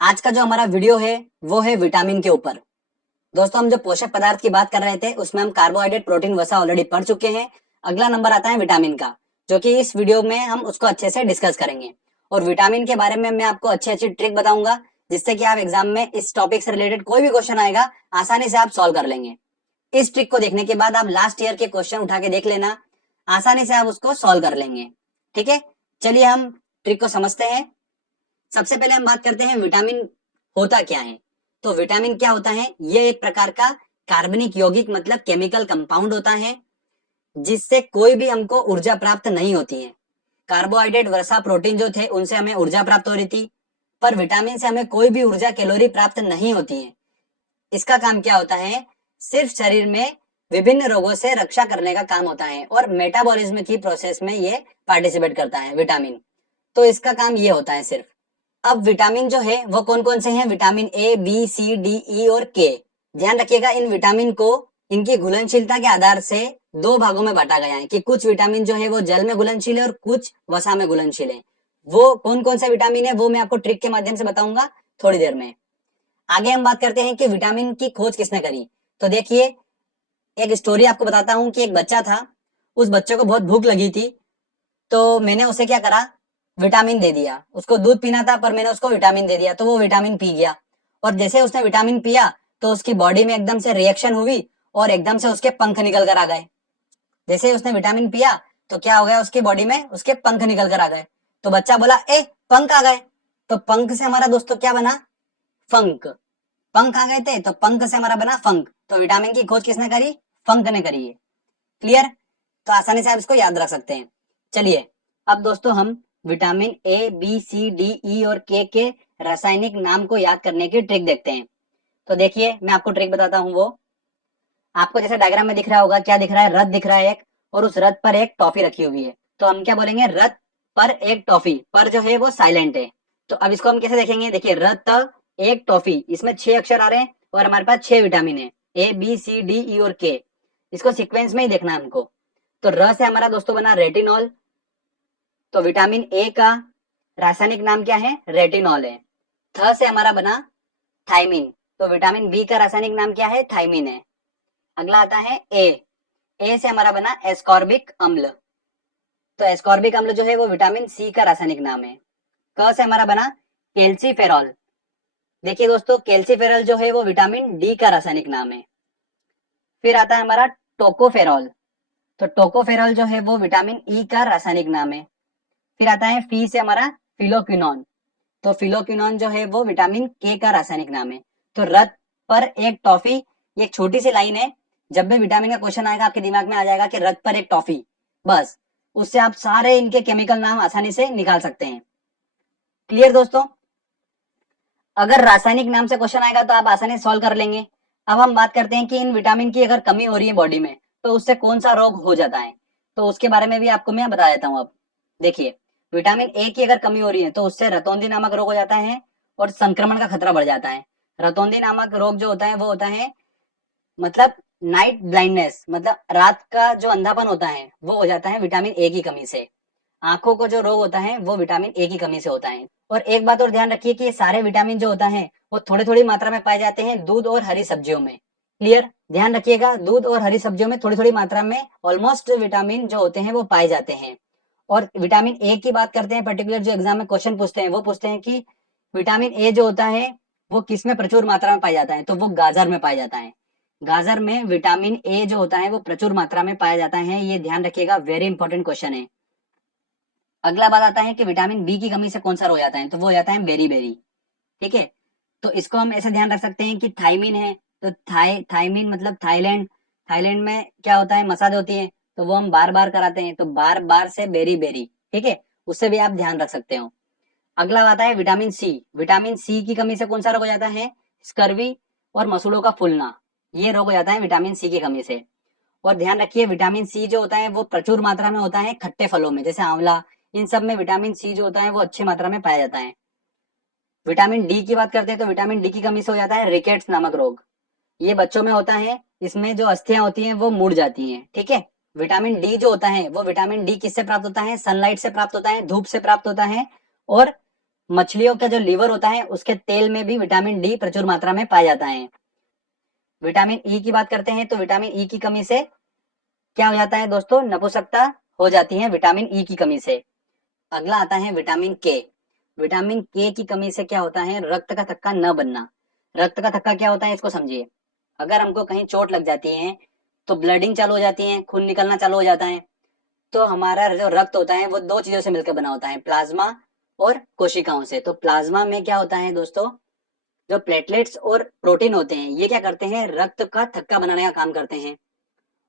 आज का जो हमारा वीडियो है वो है विटामिन के ऊपर। दोस्तों, हम जो पोषक पदार्थ की बात कर रहे थे उसमें हम कार्बोहाइड्रेट, प्रोटीन, वसा ऑलरेडी पढ़ चुके हैं। अगला नंबर आता है विटामिन का, जो कि इस वीडियो में हम उसको अच्छे से डिस्कस करेंगे। और विटामिन के बारे में मैं आपको अच्छी अच्छी ट्रिक बताऊंगा, जिससे कि आप एग्जाम में इस टॉपिक से रिलेटेड कोई भी क्वेश्चन आएगा आसानी से आप सॉल्व कर लेंगे। इस ट्रिक को देखने के बाद आप लास्ट ईयर के क्वेश्चन उठा के देख लेना, आसानी से आप उसको सॉल्व कर लेंगे। ठीक है, चलिए हम ट्रिक को समझते हैं। सबसे पहले हम बात करते हैं विटामिन होता क्या है। तो विटामिन क्या होता है? ये एक प्रकार का कार्बनिक यौगिक मतलब केमिकल कंपाउंड होता है, जिससे कोई भी हमको ऊर्जा प्राप्त नहीं होती है। कार्बोहाइड्रेट, वसा, प्रोटीन जो थे उनसे हमें ऊर्जा प्राप्त हो रही थी, पर विटामिन से हमें कोई भी ऊर्जा, कैलोरी प्राप्त नहीं होती है। इसका काम क्या होता है? सिर्फ शरीर में विभिन्न रोगों से रक्षा करने का काम होता है और मेटाबॉलिज्म की प्रोसेस में ये पार्टिसिपेट करता है विटामिन। तो इसका काम ये होता है सिर्फ। अब विटामिन जो है वो कौन कौन से हैं? Vitamin A, B, C, D, E और के। ध्यान रखिएगा, इन विटामिन को इनकी घुलनशीलता के आधार से दो भागों में बांटा गया है कि कुछ विटामिन जो है वो जल में घुलनशील है और कुछ वसा में घुलनशील है। वो कौन कौन से विटामिन है वो मैं आपको ट्रिक के माध्यम से बताऊंगा थोड़ी देर में। आगे हम बात करते हैं कि विटामिन की खोज किसने करी। तो देखिए, एक स्टोरी आपको बताता हूँ कि एक बच्चा था, उस बच्चे को बहुत भूख लगी थी, तो मैंने उसे क्या करा, विटामिन दे दिया। उसको दूध पीना था पर मैंने उसको विटामिन दे दिया, तो वो विटामिन पी गया। और जैसे उसने विटामिन पिया तो उसकी बॉडी में एकदम से रिएक्शन हुई और एकदम से उसके पंख निकल कर आ गए। जैसे उसने विटामिन पिया तो क्या हो गया, उसकी बॉडी में उसके पंख निकल कर आ गए। तो बच्चा बोला, ए पंख आ गए। तो पंख से हमारा दोस्तों क्या बना? फंक। पंख आ गए थे तो पंख से हमारा बना फंक। तो विटामिन की खोज किसने करी? फंक ने करी है। क्लियर? तो आसानी से आप इसको याद रख सकते हैं। चलिए, अब दोस्तों हम vitamin A, B, C, D, E और के रासायनिक नाम को याद करने की ट्रिक देखते हैं। तो देखिए, मैं आपको ट्रिक बताता हूँ। वो आपको जैसे डायग्राम में दिख रहा होगा, क्या दिख रहा है? रथ दिख रहा है एक, और उस रथ पर एक टॉफी रखी हुई है। तो हम क्या बोलेंगे? रथ पर एक टॉफी। पर जो है वो साइलेंट है। तो अब इसको हम कैसे देखेंगे? देखिए, रथ एक टॉफी, इसमें 6 अक्षर आ रहे हैं और हमारे पास 6 विटामिन है, ए, बी, सी, डी, ई और के। इसको सीक्वेंस में ही देखना है हमको। तो र से हमारा दोस्तों बना रेटिनॉल। तो विटामिन ए का रासायनिक नाम क्या है? रेटिनॉल है। थ से हमारा बना थायमिन। तो विटामिन बी का रासायनिक नाम क्या है? थायमिन है। अगला आता है ए। ए से हमारा बना एस्कॉर्बिक अम्ल। तो एस्कॉर्बिक अम्ल जो है वो विटामिन सी का रासायनिक नाम है। क से हमारा बना कैल्सीफेरॉल। देखिए दोस्तों, कैल्सीफेरॉल जो है वो विटामिन डी का रासायनिक नाम है। फिर आता है हमारा टोकोफेरॉल। तो टोकोफेरॉल जो है वो विटामिन ई का रासायनिक नाम है। फिर आता है फी से हमारा फिलोक्विनोन। तो फिलोक्विनोन जो है वो विटामिन के का रासायनिक नाम है। तो रथ पर एक टॉफी, ये एक छोटी सी लाइन है। जब भी विटामिन का क्वेश्चन आएगा आपके दिमाग में आ जाएगा कि रथ पर एक टॉफी, बस उससे आप सारे इनके केमिकल नाम आसानी से निकाल सकते हैं। क्लियर दोस्तों? अगर रासायनिक नाम से क्वेश्चन आएगा तो आप आसानी से सॉल्व कर लेंगे। अब हम बात करते हैं कि इन विटामिन की अगर कमी हो रही है बॉडी में तो उससे कौन सा रोग हो जाता है। तो उसके बारे में भी आपको मैं बता देता हूँ। अब देखिए, विटामिन ए की अगर कमी हो रही है तो उससे रतौंधी नामक रोग हो जाता है और संक्रमण का खतरा बढ़ जाता है। रतौंधी नामक रोग जो होता है वो होता है मतलब नाइट ब्लाइंडनेस, मतलब रात का जो अंधापन होता है वो हो जाता है विटामिन ए की कमी से। आंखों को जो रोग होता है वो विटामिन ए की कमी से होता है। और एक बात और ध्यान रखिए कि ये सारे विटामिन जो होता है वो थोड़ी थोड़ी मात्रा में पाए जाते हैं दूध और हरी सब्जियों में। क्लियर? ध्यान रखिएगा, दूध और हरी सब्जियों में थोड़ी थोड़ी मात्रा में ऑलमोस्ट विटामिन जो होते हैं वो पाए जाते हैं। और विटामिन ए की बात करते हैं, पर्टिकुलर जो एग्जाम में क्वेश्चन पूछते हैं वो पूछते हैं कि विटामिन ए जो होता है वो किस में प्रचुर मात्रा में पाया जाता है। तो वो गाजर में पाया जाता है। गाजर में विटामिन ए जो होता है वो प्रचुर मात्रा में पाया जाता है। ये ध्यान रखिएगा, वेरी इंपॉर्टेंट क्वेश्चन है। अगला बात आता है कि विटामिन बी की कमी से कौन सा रोग जाता है। तो वो हो जाता है बेरी बेरी। ठीक है, तो इसको हम ऐसे ध्यान रख सकते हैं कि थाइमिन है तो थाइमिन मतलब थाईलैंड। थाईलैंड में क्या होता है? मसाज होती है, तो वो हम बार बार कराते हैं, तो बार बार से बेरी बेरी। ठीक है, उससे भी आप ध्यान रख सकते हो। अगला आता है विटामिन सी। विटामिन सी की कमी से कौन सा रोग हो जाता है? स्कर्वी और मसूड़ों का फूलना, ये रोग हो जाता है विटामिन सी की कमी से। और ध्यान रखिए, विटामिन सी जो होता है वो प्रचुर मात्रा में होता है खट्टे फलों में, जैसे आंवला। इन सब में विटामिन सी जो होता है वो अच्छी मात्रा में पाया जाता है। विटामिन डी की बात करते हैं तो विटामिन डी की कमी से हो जाता है रिकेट्स नामक रोग। ये बच्चों में होता है, इसमें जो अस्थियां होती हैं वो मुड़ जाती हैं। ठीक है, विटामिन डी जो होता है वो विटामिन डी किससे प्राप्त होता है? सनलाइट से प्राप्त होता है, धूप से प्राप्त होता है। और मछलियों का जो लीवर होता है उसके तेल में भी विटामिन डी प्रचुर मात्रा में पाया जाता है। विटामिन ई की बात करते हैं तो विटामिन ई की कमी से क्या हो जाता है दोस्तों, नपुंसकता हो जाती है विटामिन ई की कमी से। अगला आता है विटामिन के। विटामिन के की कमी से क्या होता है, रक्त का थक्का न बनना। रक्त का थक्का क्या होता है इसको समझिए। अगर हमको कहीं चोट लग जाती है तो ब्लडिंग चालू हो जाती है, खून निकलना चालू हो जाता है। तो हमारा जो रक्त होता है वो दो चीजों से मिलकर बना होता है, प्लाज्मा और कोशिकाओं से। तो प्लाज्मा में क्या होता है दोस्तों, जो प्लेटलेट्स और प्रोटीन होते हैं ये क्या करते हैं, रक्त का थक्का बनाने का काम करते हैं।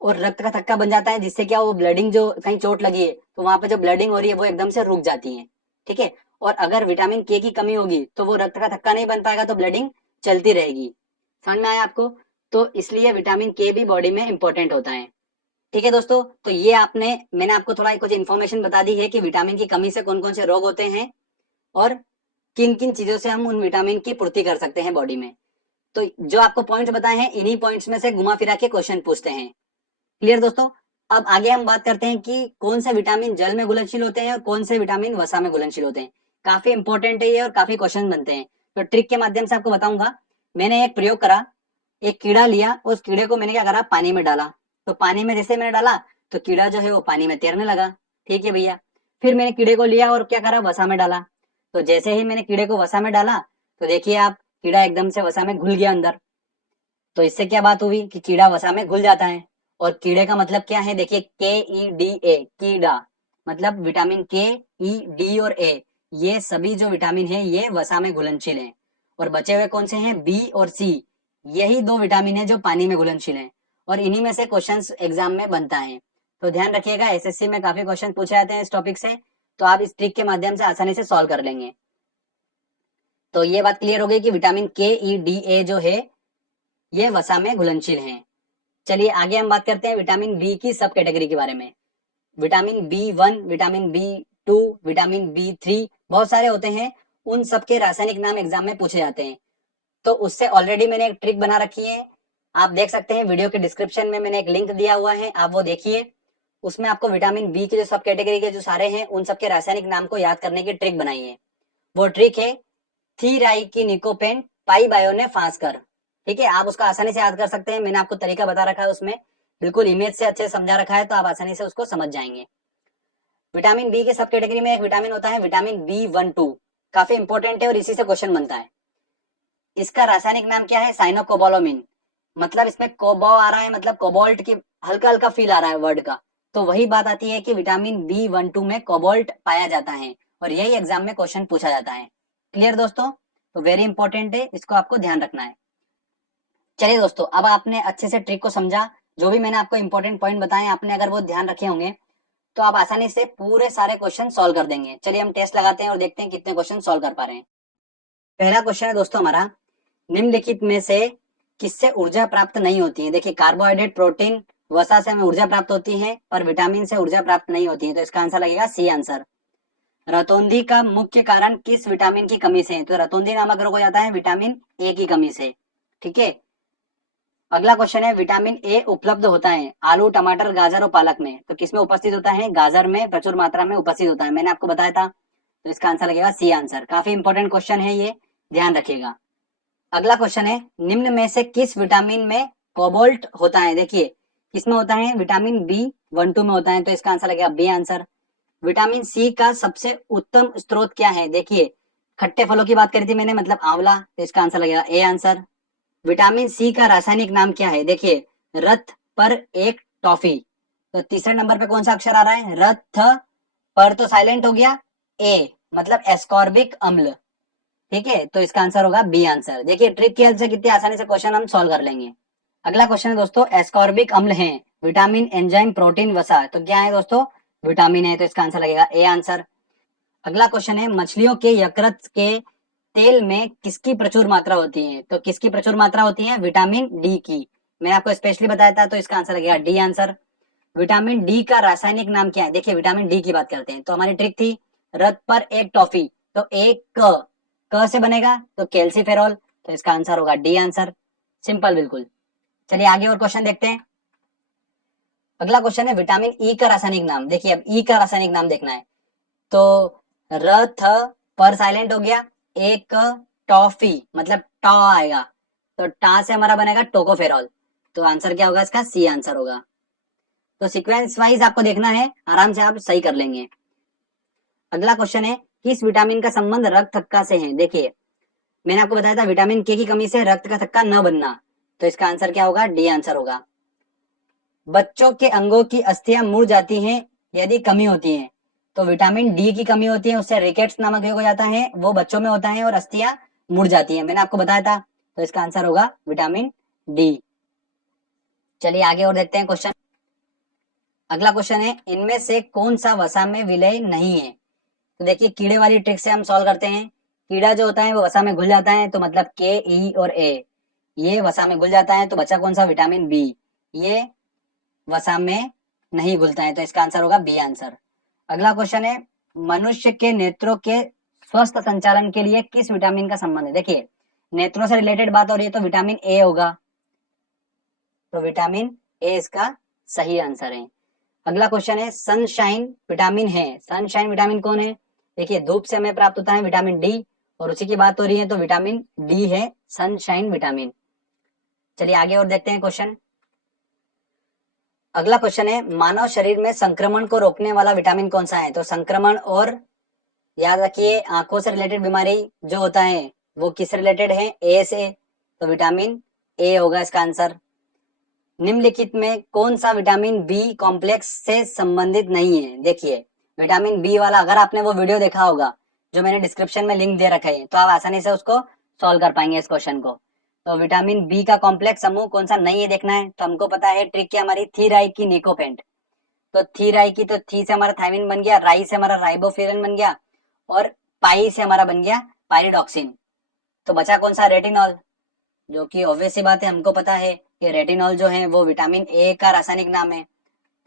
और रक्त का थक्का बन जाता है जिससे क्या, वो ब्लडिंग, जो कहीं चोट लगी है तो वहां पे जो ब्लडिंग हो रही है वो एकदम से रुक जाती है। ठीक है। और अगर विटामिन के की कमी होगी तो वो रक्त का थक्का नहीं बन पाएगा, तो ब्लडिंग चलती रहेगी। समझ में आया आपको? तो इसलिए विटामिन के भी बॉडी में इंपॉर्टेंट होता है। ठीक है दोस्तों, तो ये मैंने आपको थोड़ा कुछ इन्फॉर्मेशन बता दी है कि विटामिन की कमी से कौन कौन से रोग होते हैं और किन किन चीजों से हम उन विटामिन की पूर्ति कर सकते हैं बॉडी में। तो जो आपको पॉइंट्स बताए हैं इन्हीं पॉइंट्स में से घुमा फिरा के क्वेश्चन पूछते हैं। क्लियर दोस्तों? अब आगे हम बात करते हैं कि कौन से विटामिन जल में घुलनशील होते हैं और कौन से विटामिन वसा में घुलनशील होते हैं। काफी इंपॉर्टेंट है ये और काफी क्वेश्चन बनते हैं। तो ट्रिक के माध्यम से आपको बताऊंगा। मैंने एक प्रयोग करा, एक कीड़ा लिया, उस कीड़े को मैंने क्या करा, पानी में डाला। तो पानी में जैसे मैंने डाला तो कीड़ा जो है वो पानी में तैरने लगा। ठीक है भैया। फिर मैंने कीड़े को लिया और क्या करा, वसा में डाला। तो जैसे ही मैंने कीड़े को वसा में डाला तो देखिए आप, कीड़ा एकदम से वसा में घुल गया अंदर। तो इससे क्या बात हुई कि कीड़ा वसा में घुल जाता है। और कीड़े का मतलब क्या है, देखिए KEDA, कीड़ा। मतलब विटामिन के, ई, डी और ए, ये सभी जो विटामिन है ये वसा में घुलनशील हैं। और बचे हुए कौन से हैं, बी और सी। यही दो विटामिन है जो पानी में घुलनशील हैं। और इन्हीं में से क्वेश्चंस एग्जाम में बनता है। तो ध्यान रखिएगा, SSC में काफी क्वेश्चन पूछे जाते हैं इस टॉपिक से। तो आप इस ट्रिक के माध्यम से आसानी से सॉल्व कर लेंगे। तो ये बात क्लियर हो गई कि विटामिन KEDA जो है ये वसा में घुलनशील हैं। चलिए आगे हम बात करते हैं विटामिन बी की सब कैटेगरी के बारे में। Vitamin B1, vitamin B2, vitamin B3, बहुत सारे होते हैं। उन सब के रासायनिक नाम एग्जाम में पूछे जाते हैं। तो उससे ऑलरेडी मैंने एक ट्रिक बना रखी है, आप देख सकते हैं वीडियो के डिस्क्रिप्शन में मैंने एक लिंक दिया हुआ है, आप वो देखिए। उसमें आपको विटामिन बी के जो सब कैटेगरी के जो सारे हैं उन सब के रासायनिक नाम को याद करने की ट्रिक बनाई है। वो ट्रिक है थीराई की निकोपेन पाई बायो ने फांस कर। ठीक है, आप उसका आसानी से याद कर सकते हैं। मैंने आपको तरीका बता रखा है, उसमें बिल्कुल इमेज से अच्छे से समझा रखा है, तो आप आसानी से उसको समझ जाएंगे। विटामिन बी के सब कैटेगरी में एक विटामिन होता है विटामिन B12, काफी इंपॉर्टेंट है और इसी से क्वेश्चन बनता है। इसका रासायनिक नाम क्या है, साइनोकोबालामिन। मतलब इसमें कोबो आ रहा है, मतलब कोबाल्ट की हल्का हल्का फील आ रहा है वर्ड का। तो वही बात आती है कि विटामिन B12 में कोबाल्ट पाया जाता है और यही एग्जाम में क्वेश्चन पूछा जाता है। क्लियर दोस्तों? तो वेरी इंपॉर्टेंट है, इसको आपको ध्यान रखना है। चलिए दोस्तों, अब आपने अच्छे से ट्रिक को समझा। जो भी मैंने आपको इंपॉर्टेंट पॉइंट बताए आपने अगर वो ध्यान रखे होंगे तो आप आसानी से पूरे सारे क्वेश्चन सॉल्व कर देंगे। चलिए हम टेस्ट लगाते हैं और देखते हैं कितने क्वेश्चन सॉल्व कर पा रहे हैं। पहला क्वेश्चन है दोस्तों हमारा, निम्नलिखित में से किससे ऊर्जा प्राप्त नहीं होती है। देखिए कार्बोहाइड्रेट, प्रोटीन, वसा से हमें ऊर्जा प्राप्त होती है पर विटामिन से ऊर्जा प्राप्त नहीं होती है। तो इसका आंसर लगेगा सी आंसर। रतौंधी का मुख्य कारण किस विटामिन की कमी से है। तो रतौंधी नामक रोग हो जाता है विटामिन ए की कमी से। ठीक है। अगला क्वेश्चन है, विटामिन ए उपलब्ध होता है आलू, टमाटर, गाजर और पालक में। तो किसमें उपस्थित होता है, गाजर में प्रचुर मात्रा में उपस्थित होता है, मैंने आपको बताया था। तो इसका आंसर लगेगा सी आंसर। काफी इंपॉर्टेंट क्वेश्चन है ये, ध्यान रखिएगा। अगला क्वेश्चन है, निम्न में से किस विटामिन में कोबाल्ट होता है। देखिए किसमें होता है, विटामिन B12 में होता है। तो इसका आंसर लगेगा बी आंसर। विटामिन सी का सबसे उत्तम स्रोत क्या है। देखिए खट्टे फलों की बात करी थी मैंने, मतलब आंवला। तो इसका आंसर लगेगा ए आंसर। विटामिन सी का रासायनिक नाम क्या है। देखिए रथ पर एक टॉफी। तो तीसरे नंबर पे कौन सा अक्षर आ रहा है, रथ पर तो साइलेंट हो गया, ए मतलब एस्कॉर्बिक अम्ल। ठीक है, तो इसका आंसर होगा बी आंसर। देखिए ट्रिक की हेल्प से कितनी आसानी से क्वेश्चन हम सॉल्व कर लेंगे। अगला क्वेश्चन है दोस्तों, एस्कॉर्बिक अम्ल है विटामिन, एंजाइम, प्रोटीन, वसा। तो क्या है दोस्तों, विटामिन है। तो इसका आंसर लगेगा ए आंसर। अगला क्वेश्चन है, मछलियों के यकृत के तेल में किसकी प्रचुर मात्रा होती है। तो किसकी प्रचुर मात्रा होती है, विटामिन डी की। मैंने आपको स्पेशली बताया था, तो इसका आंसर लगेगा डी आंसर। विटामिन डी का रासायनिक नाम क्या है। देखिए विटामिन डी की बात करते हैं तो हमारी ट्रिक थी रथ पर एक टॉफी। तो एक क से बनेगा तो कैल्सीफेरॉल। तो इसका आंसर होगा डी आंसर। सिंपल बिल्कुल। चलिए आगे और क्वेश्चन देखते हैं। अगला क्वेश्चन है, विटामिन ई का रासायनिक नाम। देखिए अब ई का रासायनिक नाम देखना है। तो रथ पर साइलेंट हो गया, एक टॉफी मतलब टॉ आएगा, तो टा से हमारा बनेगा टोकोफेरॉल। तो आंसर क्या होगा इसका? सी आंसर होगा। तो सीक्वेंस वाइज आपको देखना है, आराम से आप सही कर लेंगे। अगला क्वेश्चन है, किस विटामिन का संबंध रक्त थक्का से है? देखिए मैंने आपको बताया था विटामिन के की कमी से रक्त का थक्का न बनना, तो इसका आंसर क्या होगा? डी आंसर होगा। बच्चों के अंगों की अस्थियां मुड़ जाती हैं यदि कमी होती है, तो विटामिन डी की कमी होती है, उससे रिकेट्स नामक रोग हो जाता है, वो बच्चों में होता है और अस्थियां मुड़ जाती हैं, मैंने आपको बताया था। तो इसका आंसर होगा विटामिन डी। चलिए आगे और देखते हैं क्वेश्चन। अगला क्वेश्चन है, इनमें से कौन सा वसा में विलय नहीं है? तो देखिए कीड़े वाली ट्रिक से हम सॉल्व करते हैं। कीड़ा जो होता है वो वसा में घुल जाता है, तो मतलब के, ई और ए, ये वसा में घुल जाता है, तो बचा कौन सा? विटामिन बी, ये वसा में नहीं घुलता है, तो इसका आंसर होगा बी आंसर। अगला क्वेश्चन है, मनुष्य के नेत्रों के स्वस्थ संचालन के लिए किस विटामिन का संबंध है? देखिए नेत्रों से रिलेटेड बात हो रही है, तो विटामिन ए होगा, तो विटामिन ए इसका सही आंसर है। अगला क्वेश्चन है, सनशाइन विटामिन है, सनशाइन विटामिन कौन है? देखिए धूप से हमें प्राप्त होता है विटामिन डी, और उसी की बात हो रही है, तो विटामिन डी है सनशाइन विटामिन। चलिए आगे और देखते हैं क्वेश्चन। अगला क्वेश्चन है, मानव शरीर में संक्रमण को रोकने वाला विटामिन कौन सा है? तो संक्रमण और याद रखिए आंखों से रिलेटेड बीमारी जो होता है वो किस रिलेटेड है? ए से, तो विटामिन ए होगा इसका आंसर। निम्नलिखित में कौन सा विटामिन बी कॉम्प्लेक्स से संबंधित नहीं है? देखिए विटामिन बी वाला अगर आपने वो वीडियो देखा होगा जो मैंने डिस्क्रिप्शन में लिंक दे रखा है, तो आप आसानी से उसको सॉल्व कर पाएंगे इस क्वेश्चन को। तो विटामिन बी का कॉम्प्लेक्स समूह कौन सा नहीं है देखना है, तो हमको पता है ट्रिक क्या हमारी, थीराई की निकोपेंट, तो थीराई की, तो थी से हमारा थायमिन बन गया, राई से हमारा राइबोफ्यूरिन बन गया, और पाई से हमारा बन गया पायरिडॉक्सिन। तो बचा कौन सा? रेटिनॉल, जो कि ऑब्वियस सी बात है, हमको पता है कि रेटिनॉल जो है वो विटामिन ए का रासायनिक नाम है,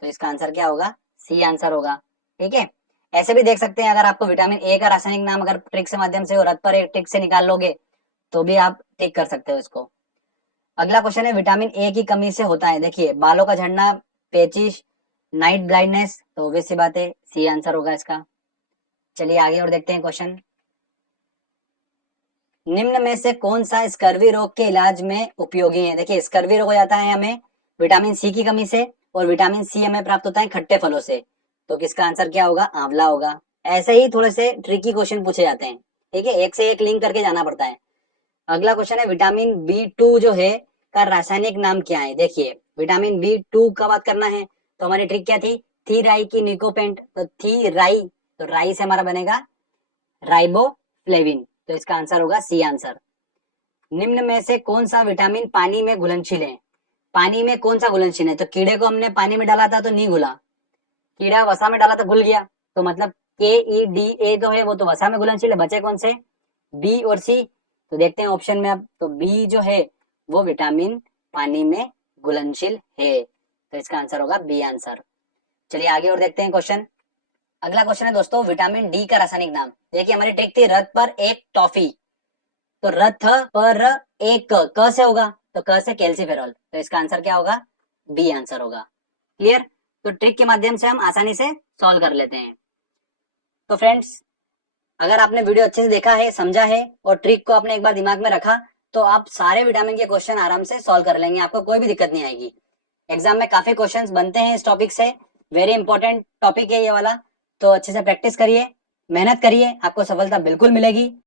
तो इसका आंसर क्या होगा? सी आंसर होगा। ठीक है, ऐसे भी देख सकते हैं, अगर आपको विटामिन ए का रासायनिक नाम अगर ट्रिक से माध्यम से और रथ पर एक ट्रिक से निकाल लोगे तो भी आप टिक कर सकते हो इसको। अगला क्वेश्चन है, विटामिन ए की कमी से होता है, देखिए बालों का झड़ना, पेचिश, नाइट ब्लाइंडनेस, तो ऑब्वियस सी बात है सी आंसर होगा इसका। चलिए आगे और देखते हैं क्वेश्चन। निम्न में से कौन सा स्कर्वी रोग के इलाज में उपयोगी है? देखिए स्कर्वी रोग हो जाता है हमें विटामिन सी की कमी से, और विटामिन सी हमें प्राप्त होता है खट्टे फलों से, तो किसका आंसर क्या होगा? आंवला होगा। ऐसे ही थोड़े से ट्रिकी क्वेश्चन पूछे जाते हैं, ठीक है, एक से एक लिंक करके जाना पड़ता है। अगला क्वेश्चन है, विटामिन बी टू जो है का रासायनिक नाम क्या है? देखिए विटामिन बी टू का बात करना है, तो हमारी ट्रिक क्या थी? थी राई की निकोपेंट, तो थी राई, तो राई से हमारा बनेगा राइबोफ्लेविन, तो इसका आंसर होगा सी आंसर। निम्न में से कौन सा विटामिन पानी में घुलनशील है? पानी में कौन सा घुलनशील है? तो कीड़े को हमने पानी में डाला था तो नहीं घुला, कीड़ा वसा में डाला तो घुल गया, तो मतलब के ई डी ए जो है वो तो वसा में घुलनशील है, बचे कौन से? बी और सी। तो देखते हैं ऑप्शन में अब, तो बी जो है वो विटामिन पानी में घुलनशील है, तो इसका आंसर होगा बी आंसर। चलिए आगे और देखते हैं क्वेश्चन। अगला क्वेश्चन है दोस्तों, विटामिन डी का रासायनिक नाम। देखिए हमारी ट्रिक थी रथ पर एक टॉफी, तो रथ पर एक क से होगा, तो क से कैल्सीफेरॉल, तो इसका आंसर क्या होगा? बी आंसर होगा। क्लियर? तो ट्रिक के माध्यम से हम आसानी से सॉल्व कर लेते हैं। तो फ्रेंड्स अगर आपने वीडियो अच्छे से देखा है, समझा है और ट्रिक को आपने एक बार दिमाग में रखा, तो आप सारे विटामिन के क्वेश्चन आराम से सॉल्व कर लेंगे, आपको कोई भी दिक्कत नहीं आएगी। एग्जाम में काफी क्वेश्चंस बनते हैं इस टॉपिक से, वेरी इंपॉर्टेंट टॉपिक है ये वाला, तो अच्छे से प्रैक्टिस करिए, मेहनत करिए, आपको सफलता बिल्कुल मिलेगी।